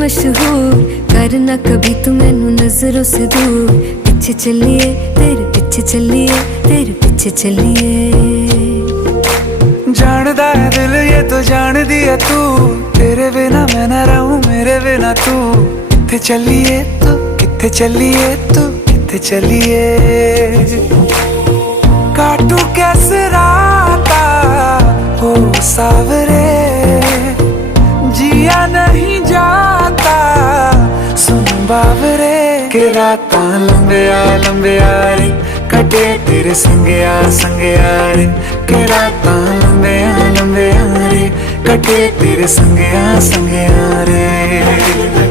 मशहूर, करना कभी तू मैनू नजरों से दूर। पीछे चलिए तेरे पीछे चलिए, तेरे पीछे चलिए। जानदा है दिल ये तो जान दिया तू, तेरे बिना मैं ना रहूं मेरे बिना तू। किथे चलिए तू, किथे चलिए तू, किथे चलिए। काटू कैसे राता हो सावरे, जिया नहीं जाता सुन बावरे। के रातां लंबिया लंबिया रे, कटे तेरे संगया संगया रे। के रातां लंबिया लंबिया रे, कटे तेरे संगया संगया रे।